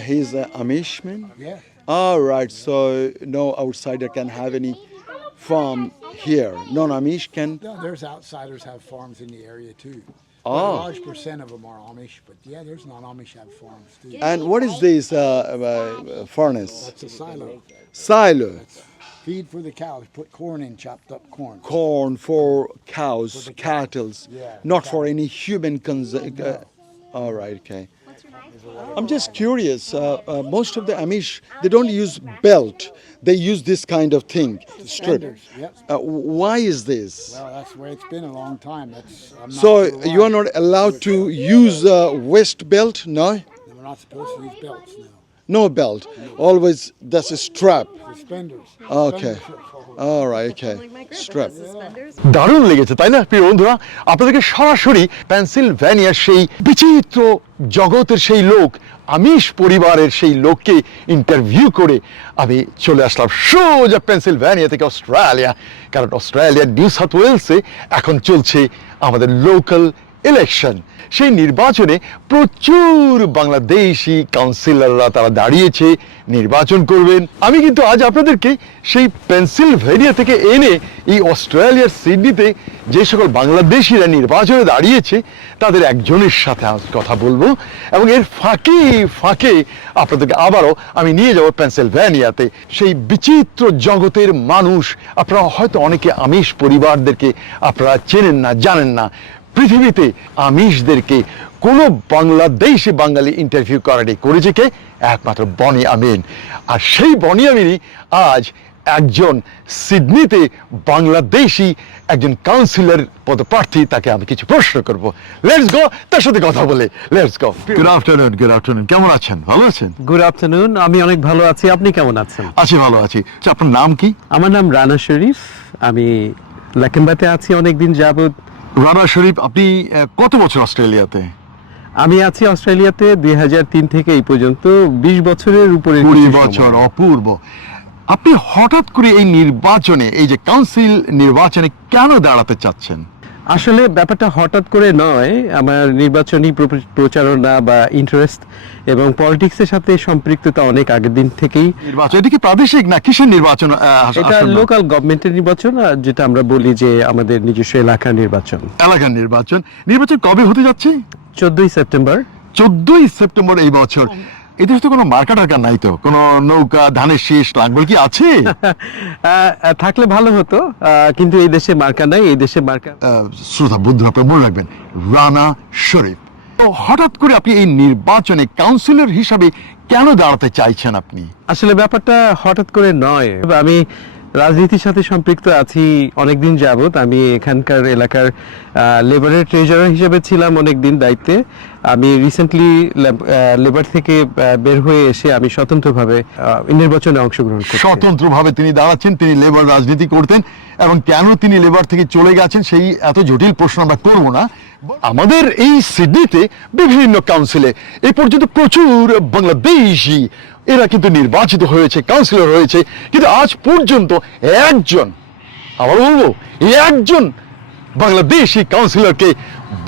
He's an Amish man? Yeah. All right, so no outsider can have any farm here. Non-Amish can. No, there's outsiders have farms in the area too. Oh. A large percent of them are Amish, but yeah, there's non-Amish have farms too. And what is this uh, uh, furnace? That's a silo. Silo. Feed for the cows. Put corn in, chopped up corn. Corn for cows, For cattle, Yeah, not for any human consumption. Uh, all right, okay. I'm just curious. Uh, uh, most of the Amish they don't use belt; they use this kind of thing, strip. Suspenders, Yep. Uh, why is this? Well, that's the way it's been a long time. That's I'm not So sure you are not allowed to use uh, waist belt, no? We're not supposed to use belts now. No belt. Always that's a strap. Suspenders. Okay. All right, okay. Strap. দারুণ লেগেছে তাই না প্রিয় বন্ধুরা আপনাদেরকে সরাসরি পেনসিলভ্যানিয়ার সেই বিচিত্র জগতের সেই লোক আমিষ পরিবারের সেই লোককে ইন্টারভিউ করে আমি চলে আসলাম সোজা পেনসিলভ্যানিয়া থেকে অস্ট্রেলিয়া কারণ অস্ট্রেলিয়ার নিউ সাউথ ওয়েলসে এখন চলছে আমাদের লোকাল ইলেকশন সেই নির্বাচনে প্রচুর বাংলাদেশি কাউন্সিলররা তারা দাঁড়িয়েছে, নির্বাচন করবেন। আমি কিন্তু আজ আপনাদেরকে সেই পেনসিলভেনিয়া থেকে এনে এই অস্ট্রেলিয়ার সিডনিতে যে সকল বাংলাদেশিরা নির্বাচনে দাঁড়িয়েছে, তাদের একজনের সাথে আজ কথা বলব। এবং এর ফাঁকে ফাঁকে আপনাদেরকে আবারও আমি নিয়ে যাব পেনসিলভ্যানিয়াতে সেই বিচিত্র জগতের মানুষ, আপনারা হয়তো অনেকে আমিষ পরিবারদেরকে আপনারা চেনেন না, জানেন না। পৃথিবীতে আমিষদেরকে কোনো বাংলাদেশি বাঙালি ইন্টারভিউ করানি করেছে কে? একমাত্র বনি আমিন। আর সেই বনি আমিনই আজ একজন সিডনিতে বাংলাদেশি একজন কাউন্সিলর পদপ্রার্থী তাকে আমি কিছু প্রশ্ন করব। লেটস গো তার সাথে কথা বলে। Let's go good afternoon good afternoon কেমন আছেন? ভালো আছেন? গুড আফটারনুন আমি অনেক ভালো আছি। আপনি কেমন আছেন? আছি ভালো আছি। আচ্ছা, আপনার নাম কি? আমার নাম রানা শরীফ। আমি লাকেম্বাতে আছি অনেক দিন যাবত রানা শরীফ আপনি কত বছর অস্ট্রেলিয়াতে? আমি আছি অস্ট্রেলিয়াতে দুই হাজার তিন থেকে এই পর্যন্ত বিশ বছরের উপরে কুড়ি বছর অপূর্ব। আপনি হঠাৎ করে এই নির্বাচনে এই যে কাউন্সিল নির্বাচনে কেন দাঁড়াতে চাচ্ছেন? আসলে ব্যাপারটা হঠাৎ করে নয় আমার নির্বাচনী প্রচারণা বা ইন্টারেস্ট এবং পলিটিক্সের সাথে সম্পৃক্ততা অনেক আগের দিন থেকেই। নির্বাচন এটা কি প্রাদেশিক না কিসের নির্বাচন এটা? লোকাল গভর্নমেন্টের নির্বাচন আর যেটা আমরা বলি যে আমাদের নিজস্ব এলাকার নির্বাচন। এলাকার নির্বাচন। নির্বাচন কবে হতে যাচ্ছে? চোদ্দই সেপ্টেম্বর। চোদ্দই সেপ্টেম্বর এই বছর। তো কোনো মার্কা টার্কা নাই তো। কোনো নৌকা ধানের শীষ কি আছে? থাকলে ভালো হতো কিন্তু এই দেশে মার্কা নাই এই দেশে মার্কা শ্রোতা আপনার মনে রাখবেন রানা শরীফ। তো হঠাৎ করে আপনি এই নির্বাচনে কাউন্সিলর হিসাবে কেন দাঁড়াতে চাইছেন আপনি? আসলে ব্যাপারটা হঠাৎ করে নয়। আমি রাজনীতির সাথে সম্পৃক্ত আছি অনেকদিন যাবত আমি এখানকার এলাকার লেবারের ট্রেজারার হিসেবে ছিলাম অনেকদিন দায়িত্বে। আমি রিসেন্টলি লেবার থেকে বের হয়ে এসে আমি স্বতন্ত্রভাবে নির্বাচনে অংশগ্রহণ করি স্বতন্ত্রভাবে তিনি দাঁড়াচ্ছেন, তিনি লেবার রাজনীতি করতেন এবং কেন তিনি লেবার থেকে চলে গেছেন সেই এত জটিল প্রশ্ন আমরা করব না। আমাদের এই সিডনিতে বিভিন্ন কাউন্সিলে, এ পর্যন্ত প্রচুর বাংলাদেশি, এরা কিন্তু নির্বাচিত হয়েছে, কাউন্সিলর হয়েছে, কিন্তু আজ পর্যন্ত একজন আবার বলব একজন বাংলাদেশি কাউন্সিলরকে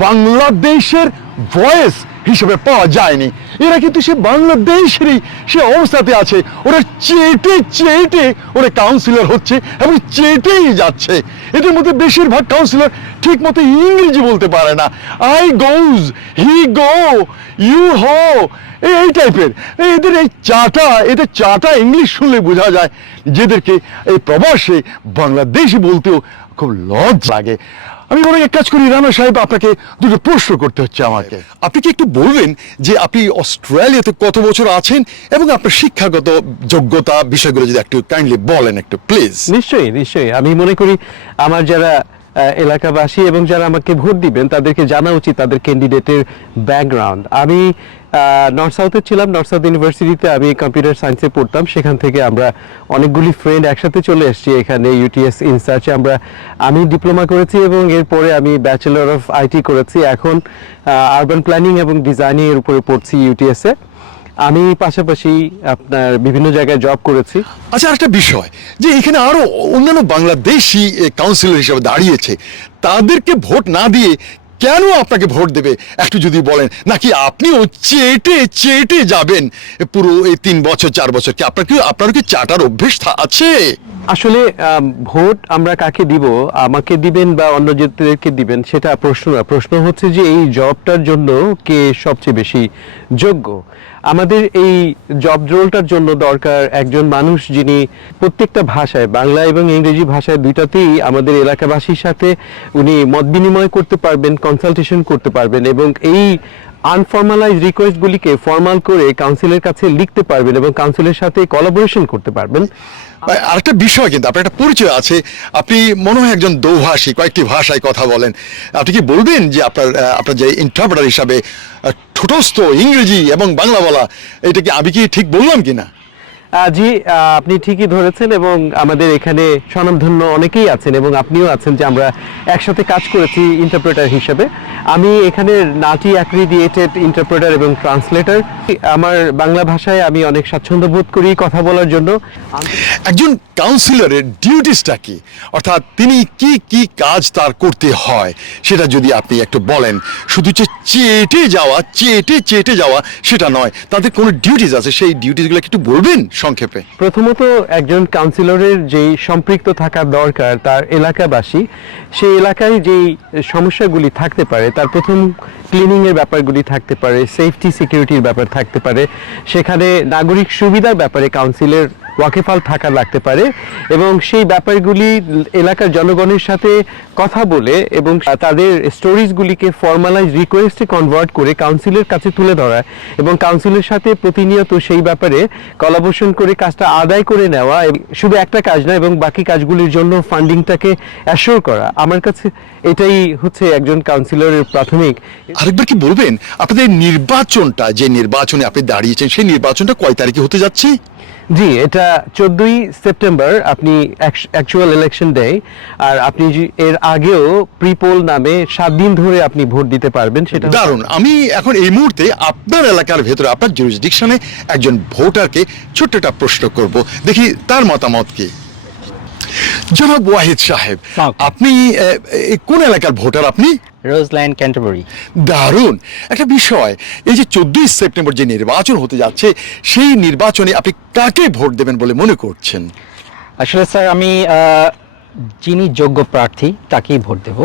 বাংলাদেশের ভয়েস হিসেবে পাওয়া যায়নি। এরা কিন্তু সে বাংলাদেশেরই সে অবস্থাতে আছে, ওরা চেটে চেটে ওরা কাউন্সিলর হচ্ছে এবং চেটেই যাচ্ছে। এদের মধ্যে বেশিরভাগ কাউন্সিলর ঠিক মতো ইংরেজি বলতে পারে না। I goes he go you হো এই টাইপের। এদের এই চাটা, এদের চাটা ইংলিশ শুনলে বোঝা যায়, যেদেরকে এই প্রবাসে বাংলাদেশি বলতেও খুব লজ লাগে। আমি বরং এক কাজ করি, রানা সাহেব আপনাকে দুটো প্রশ্ন করতে হচ্ছে আমাকে। আপনি কি একটু বলবেন যে আপনি অস্ট্রেলিয়াতে কত বছর আছেন এবং আপনার শিক্ষাগত যোগ্যতা বিষয়গুলো যদি একটু কাইন্ডলি বলেন একটু প্লিজ নিশ্চয়ই নিশ্চয়ই। আমি মনে করি, আমার যারা এলাকাবাসী এবং যারা আমাকে ভোট দিবেন, তাদেরকে জানা উচিত তাদের ক্যান্ডিডেটের ব্যাকগ্রাউন্ড আমি নর্থ সাউথে ছিলাম নর্থ সাউথ ইউনিভার্সিটিতে আমি কম্পিউটার সায়েন্সে পড়তাম। সেখান থেকে আমরা অনেকগুলি ফ্রেন্ড একসাথে চলে এসেছি এখানে ইউটিএস ইনসার্চে আমরা, আমি ডিপ্লোমা করেছি এবং এরপরে আমি ব্যাচেলর অফ আইটি করেছি। এখন আরবান প্ল্যানিং এবং ডিজাইনিং এর উপরে পড়ছি ইউটিএসে আমি পাশাপাশি আপনার বিভিন্ন জায়গায় জব করেছি। আচ্ছা একটা বিষয় যে এখানে আরও অন্যান্য বাংলাদেশি কাউন্সিলর হিসেবে দাঁড়িয়েছে তাদেরকে ভোট না দিয়ে কেন আপনাকে ভোট দেবে? একটু যদি বলেন নাকি আপনিও চেটে চেটে যাবেন পুরো এই তিন বছর চার বছর? কি আপনার কি আপনার কি চাটার অভ্যেস আছে? আসলে ভোট আমরা কাকে দিব আমাকে দিবেন বা অন্য যেদেরকে দিবেন সেটা প্রশ্ন না। প্রশ্ন হচ্ছে যে এই জবটার জন্য কে সবচেয়ে বেশি যোগ্য? আমাদের এই জব রোলটার জন্য দরকার একজন মানুষ যিনি প্রত্যেকটা ভাষায়, বাংলা এবং ইংরেজি ভাষায় দুইটাতেই আমাদের এলাকাবাসীর সাথে উনি মত বিনিময় করতে পারবেন কনসালটেশন করতে পারবেন এবং এই আনফর্মালাইজ রিকোয়েস্টগুলিকে ফর্মাল করে কাউন্সিলের কাছে লিখতে পারবেন এবং কাউন্সিলের সাথে কলাবোরেশন করতে পারবেন। আরেকটা বিষয় কিন্তু আপনার একটা পরিচয় আছে। আপনি মনে হয় একজন দোভাষী কয়েকটি ভাষায় কথা বলেন। আপনি কি বলবেন যে আপনার আপনার যে ইন্টারপ্রেটার হিসাবে ঠোঁটস্থ ইংরেজি এবং বাংলা বলা এটা কি আমি কি ঠিক বললাম কি না? জি আপনি ঠিকই ধরেছেন এবং আমাদের এখানে স্বনামধন্য অনেকেই আছেন এবং আপনিও আছেন যে আমরা একসাথে কাজ করেছি ইন্টারপ্রেটার হিসেবে। আমি এখানে নাটি অ্যাক্রিডিয়েটেড ইন্টারপ্রেটার এবং ট্রান্সলেটার আমার বাংলা ভাষায় আমি অনেক স্বাচ্ছন্দ্য বোধ করি কথা বলার জন্য। একজন কাউন্সিলরের ডিউটিসটা কি? অর্থাৎ তিনি কি কি কাজ তার করতে হয়? সেটা যদি আপনি একটু বলেন। শুধু যে চেটে যাওয়া চেটে চেটে যাওয়া সেটা নয়। তাদের কোনো ডিউটিস আছে? সেই ডিউটিসগুলো একটু বলবেন সংক্ষেপে? প্রথমত একজন কাউন্সিলরের যেই সম্পৃক্ত থাকা দরকার তার এলাকাবাসী সেই এলাকায় যেই সমস্যাগুলি থাকতে পারে তার প্রথম ক্লিনিংয়ের ব্যাপারগুলি থাকতে পারে সেফটি সিকিউরিটির ব্যাপার থাকতে পারে। সেখানে নাগরিক সুবিধার ব্যাপারে কাউন্সিলের ওয়াকিফাল থাকা লাগতে পারে এবং সেই ব্যাপারগুলি এলাকার জনগণের সাথে কথা বলে এবং তাদের স্টোরিজগুলিকে ফর্মালাইজ রিকোয়েস্টে কনভার্ট করে কাউন্সিলের কাছে তুলে ধরা এবং কাউন্সিলের সাথে প্রতিনিয়ত সেই ব্যাপারে কলাবোরেশন করে কাজটা আদায় করে নেওয়া শুধু একটা কাজ না এবং বাকি কাজগুলির জন্য ফান্ডিংটাকে অ্যাসিওর করা। আমার কাছে এটাই হচ্ছে একজন কাউন্সিলরের প্রাথমিক। আরেকবার কি বলবেন? আপনাদের নির্বাচনটা, যে নির্বাচনে আপনি দাঁড়িয়েছেন, সেই নির্বাচনটা কয় তারিখে হতে যাচ্ছে? জি এটা চোদ্দই সেপ্টেম্বর আপনি অ্যাকচুয়াল ইলেকশন ডে আর আপনি এর আগেও প্রিপোল নামে সাত দিন ধরে আপনি ভোট দিতে পারবেন সেটা দারুণ। আমি এখন এই মুহূর্তে আপনার এলাকার ভেতরে আপনার জুরিসডিকশনে একজন ভোটারকে ছোট্ট একটা প্রশ্ন করব। দেখি তার মতামত কি। জনাব ওয়াহিদ সাহেব আপনি কোন এলাকার ভোটার আপনি? রোজল্যান্ড ক্যান্টারবরি দারুণ। একটা বিষয় এই যে চোদ্দই সেপ্টেম্বর যে নির্বাচন হতে যাচ্ছে সেই নির্বাচনে আপনি কাকে ভোট দেবেন বলে মনে করছেন? আসলে স্যার আমি যিনি যোগ্য প্রার্থী তাকেই ভোট দেব।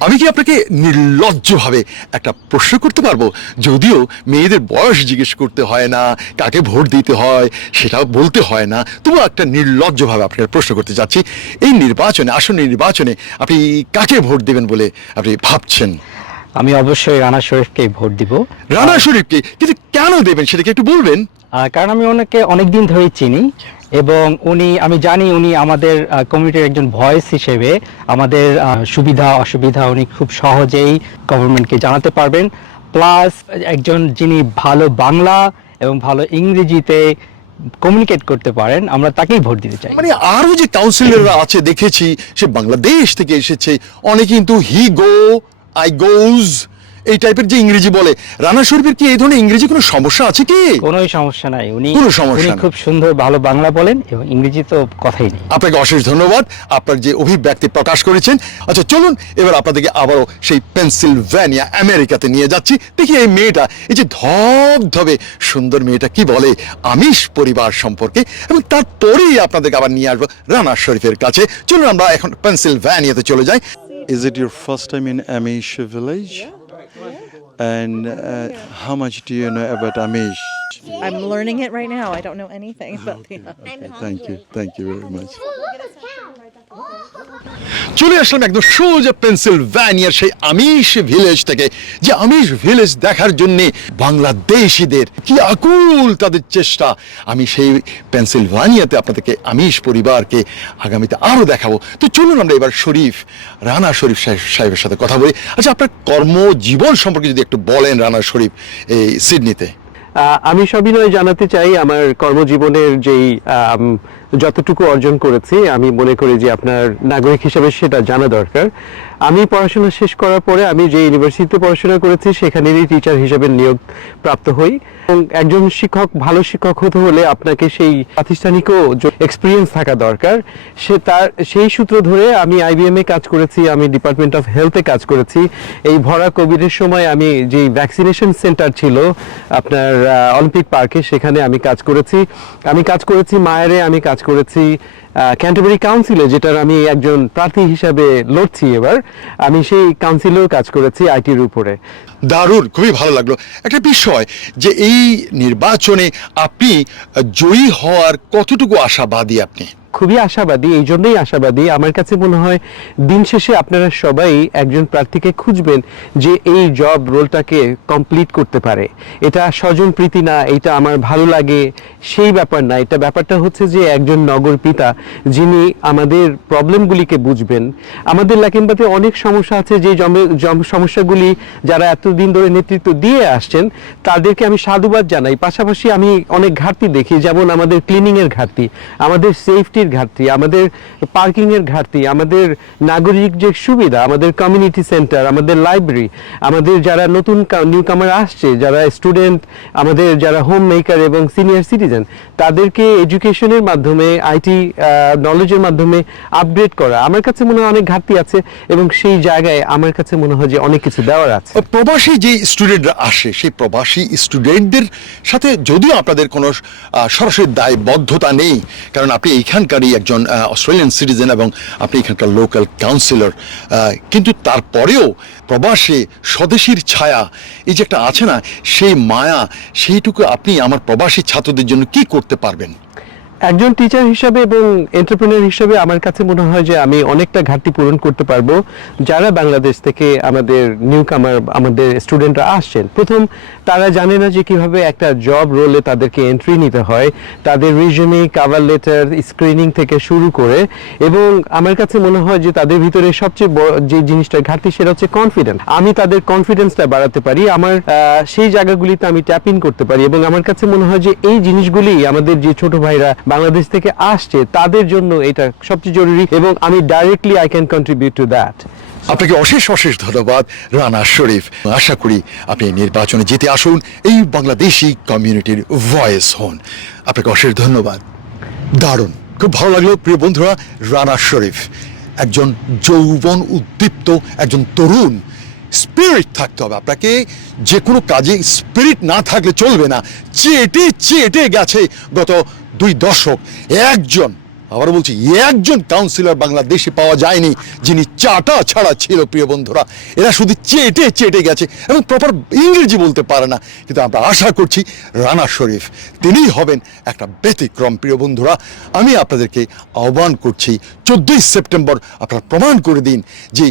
আমি কি আপনাকে নির্লজ্জভাবে একটা প্রশ্ন করতে পারব? যদিও মেয়েদের বয়স জিজ্ঞেস করতে হয় না, কাকে ভোট দিতে হয় সেটা বলতে হয় না তবু একটা নির্লজ্জভাবে আপনার প্রশ্ন করতে চাচ্ছি এই নির্বাচনে, আসন্ন নির্বাচনে আপনি কাকে ভোট দেবেন বলে আপনি ভাবছেন? আমি অবশ্যই রানা শরীফকে ভোট দিব। রানা শরীফকে? কিন্তু কেন দেবেন সেটাকে একটু বলবেন? কারণ আমি ওনাকে অনেক দিন ধরেই চিনি এবং উনি আমি জানি উনি আমাদের কমিউনিটির একজন ভয়েস হিসেবে আমাদের সুবিধা অসুবিধা উনি খুব সহজেই গভর্নমেন্টকে জানাতে পারবেন। প্লাস একজন যিনি ভালো বাংলা এবং ভালো ইংরেজিতে কমিউনিকেট করতে পারেন আমরা তাকেই ভোট দিতে চাই। মানে আরও যে কাউন্সিলররা আছে দেখেছি সে বাংলাদেশ থেকে এসেছে অনেকে কিন্তু হি গো আই গোজ এই টাইপের যে ইংরেজি বলে। রানা শরীফের কি এই ধরনের ইংরেজি কোনো সমস্যা আছে কি? কোনোই সমস্যা নাই। উনি কোনো সমস্যা উনি খুব সুন্দর ভালো বাংলা বলেন এবং ইংরেজি তো কথাই নেই। আপনাকে অশেষ ধন্যবাদ। আপনার যে অভিব্যক্তি প্রকাশ করেছেন। আচ্ছা চলুন এবার আপনাদেরকে আবারও সেই পেনসিলভ্যানিয়া আমেরিকাতে নিয়ে যাচ্ছি। দেখি এই মেয়েটা এই যে ধবধবে সুন্দর মেয়েটা কি বলে আমিষ পরিবার সম্পর্কে। এবং তারপরেই আপনাদেরকে আবার নিয়ে আসব রানা শরীফের কাছে। চলুন আমরা এখন পেনসিলভ্যানিয়াতে চলে যাই। Is it your first time in Amish village? And uh, how much do you know about Amish? I'm learning it right now. I don't know anything about the. Okay, thank you. Thank you very much. চলে আসলাম একদম সোজা পেনসিলভ্যানিয়ার সেই আমিষ village থেকে। যে আমিষ village দেখার জন্য বাংলাদেশিদের কি আকুল তাদের চেষ্টা। আমি সেই পেনসিলভানিয়াতে আপনাদেরকে আমিষ পরিবারকে আগামীতে আরও দেখাবো। তো চলুন আমরা এবার শরীফ, রানা শরীফ সাহেব- সাহেবের সাথে কথা বলি। আচ্ছা আপনার কর্মজীবন সম্পর্কে যদি একটু বলেন রানা শরীফ, এই সিডনিতে। আমি সবিনয় জানাতে চাই আমার কর্মজীবনের যেই যতটুকু অর্জন করেছি, আমি মনে করি যে আপনার নাগরিক হিসেবে সেটা জানা দরকার। আমি পড়াশোনা শেষ করার পরে আমি যে ইউনিভার্সিটিতে পড়াশোনা করেছি, সেখানেরই টিচার হিসেবে নিয়োগ প্রাপ্ত হই। এবং একজন শিক্ষক, ভালো শিক্ষক হতে হলে আপনাকে সেই প্রাতিষ্ঠানিকও এক্সপিরিয়েন্স থাকা দরকার। সে তার, সেই সূত্র ধরে আমি আইবিএম এ কাজ করেছি, আমি ডিপার্টমেন্ট অফ হেলথে কাজ করেছি। এই ভরা কোভিডের সময় আমি যে ভ্যাকসিনেশন সেন্টার ছিল, আপনার অলিম্পিক পার্কে সেখানে আমি কাজ করেছি। আমি কাজ করেছি মায়ারে, আমি কাজ করেছি। ক্যান্টারবারি কাউন্সিলে যেটার আমি একজন প্রার্থী হিসাবে লড়ছি এবার আমি সেই কাউন্সিলেও কাজ করেছি আইটির উপরে। দারুণ খুবই ভালো লাগল। একটা বিষয় যে এই নির্বাচনে আপনি জয়ী হওয়ার কতটুকু আশাবাদী আপনি? খুবই আশাবাদী এই জন্যই আশাবাদী। আমার কাছে মনে হয় দিন শেষে আপনারা সবাই একজন প্রার্থীকে খুঁজবেন যে এই জব রোলটাকে কমপ্লিট করতে পারে। এটা স্বজন প্রীতি না এটা আমার ভালো লাগে সেই ব্যাপার না। এটা ব্যাপারটা হচ্ছে যে একজন নগর পিতা যিনি আমাদের প্রবলেমগুলিকে বুঝবেন। আমাদের লাকিমবাতে অনেক সমস্যা আছে, যে সমস্যাগুলি যারা এতদিন ধরে নেতৃত্ব দিয়ে আসছেন, তাদেরকে আমি সাধুবাদ জানাই। পাশাপাশি আমি অনেক ঘাটতি দেখি, যেমন আমাদের ক্লিনিং এর ঘাটতি, আমাদের সেফটির ঘাটতি, আমাদের পার্কিং এর ঘাটতি, আমাদের নাগরিক যে সুবিধা, আমাদের কমিউনিটি সেন্টার আমাদের লাইব্রেরি আমাদের যারা নতুন নিউ কামার আসছে, যারা স্টুডেন্ট আমাদের যারা হোম মেকার এবং সিনিয়র সিটিজেন তাদেরকে এডুকেশনের মাধ্যমে আইটি নলেজের মাধ্যমে আপগ্রেড করা। আমার কাছে মনে হয় অনেক ঘাটতি আছে এবং সেই জায়গায় আমার কাছে মনে হয় যে অনেক কিছু দেওয়ার আছে। প্রবাসী যে স্টুডেন্টরা আসে, সেই প্রবাসী স্টুডেন্টদের সাথে যদিও আপনাদের কোনো সরাসরি দায়বদ্ধতা নেই, কারণ আপনি এইখানকারই একজন অস্ট্রেলিয়ান সিটিজেন এবং আপনি এখানকার লোকাল কাউন্সিলর কিন্তু তারপরেও প্রবাসে স্বদেশীর ছায়া, এই যে একটা আছে না, সেই মায়া, সেইটুকু আপনি আমার প্রবাসী ছাত্রদের জন্য কি করতে পারবেন? একজন টিচার হিসাবে এবং এন্টারপ্রেনার হিসাবে আমার কাছে মনে হয় যে আমি অনেকটা ঘাটতি পূরণ করতে পারব। যারা বাংলাদেশ থেকে আমাদের নিউ কামার আমাদের স্টুডেন্টরা আসছেন, প্রথম তারা জানে না যে কীভাবে একটা জব রোলে তাদেরকে এন্ট্রি নিতে হয়। তাদের রিজনে কাভার লেটার স্ক্রিনিং থেকে শুরু করে এবং আমার কাছে মনে হয় যে তাদের ভিতরে সবচেয়ে যে জিনিসটা ঘাটতি সেটা হচ্ছে কনফিডেন্স আমি তাদের কনফিডেন্সটা বাড়াতে পারি, আমার সেই জায়গাগুলিতে আমি ট্যাপ ইন করতে পারি এবং আমার কাছে মনে হয় যে এই জিনিসগুলি আমাদের যে ছোট ভাইরা বাংলাদেশ থেকে আসছে, তাদের জন্য এটা সবচেয়ে জরুরি এবং আমি directly I can contribute to that আপনাকে অশেষ অশেষ ধন্যবাদ, রানা শরীফ। আশা করি আপনি নির্বাচনে জিতে আসুন, এই বাংলাদেশি কমিউনিটির ভয়েস হন। আপনাকে অশেষ ধন্যবাদ। দারুণ। খুব ভালো লাগল, প্রিয় বন্ধুরা, রানা শরীফ। একজন যৌবন উদ্দীপ্ত, একজন তরুণ। স্পিরিট থাকতে হবে আপনাকে। যে কোনো কাজে স্পিরিট না থাকলে চলবে না। চেটে চেটে গেছে গত দুই দশক। একজন আবার বলছি, একজন কাউন্সিলর বাংলাদেশে পাওয়া যায়নি, যিনি চাটা ছাড়া ছিল, প্রিয় বন্ধুরা। এরা শুধু চেটে চেটে গেছে এবং প্রপার ইংরেজি বলতে পারে না। কিন্তু আমরা আশা করছি, রানা শরীফ, তিনিই হবেন একটা ব্যতিক্রম, প্রিয় বন্ধুরা। আমি আপনাদেরকে আহ্বান করছি, চোদ্দোই সেপ্টেম্বর আপনারা প্রমাণ করে দিন যে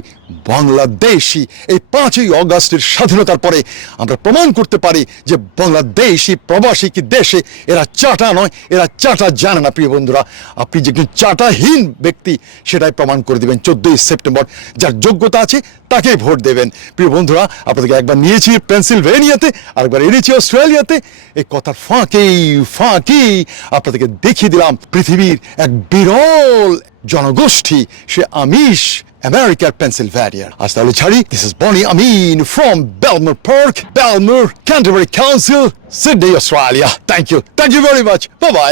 বাংলাদেশি এই পাঁচই অগাস্টের স্বাধীনতার পরে আমরা প্রমাণ করতে পারি যে বাংলাদেশি প্রবাসী কি দেশে, এরা চাটা নয়, এরা চাটা জানে না, প্রিয় বন্ধুরা। আপনি যে চাটাহীন ব্যক্তি, সেটাই প্রমাণ করে দেবেন চোদ্দই সেপ্টেম্বর। যার যোগ্যতা আছে তাকেই ভোট দেবেন। প্রিয় বন্ধুরা, আপনাদেরকে একবার নিয়েছি পেনসিলভেনিয়াতে, আরেকবার এনেছি অস্ট্রেলিয়াতে। এই কথার ফাঁকেই ফাঁকেই আপনাদেরকে দেখিয়ে দিলাম পৃথিবীর এক বিরল জনগোষ্ঠী, সে আমিষ America, Pennsylvania. Hasta Chari, this is Bonnie Amin from Belmore Park, Belmore, Canterbury Council, Sydney, Australia. Thank you. Thank you very much. Bye-bye.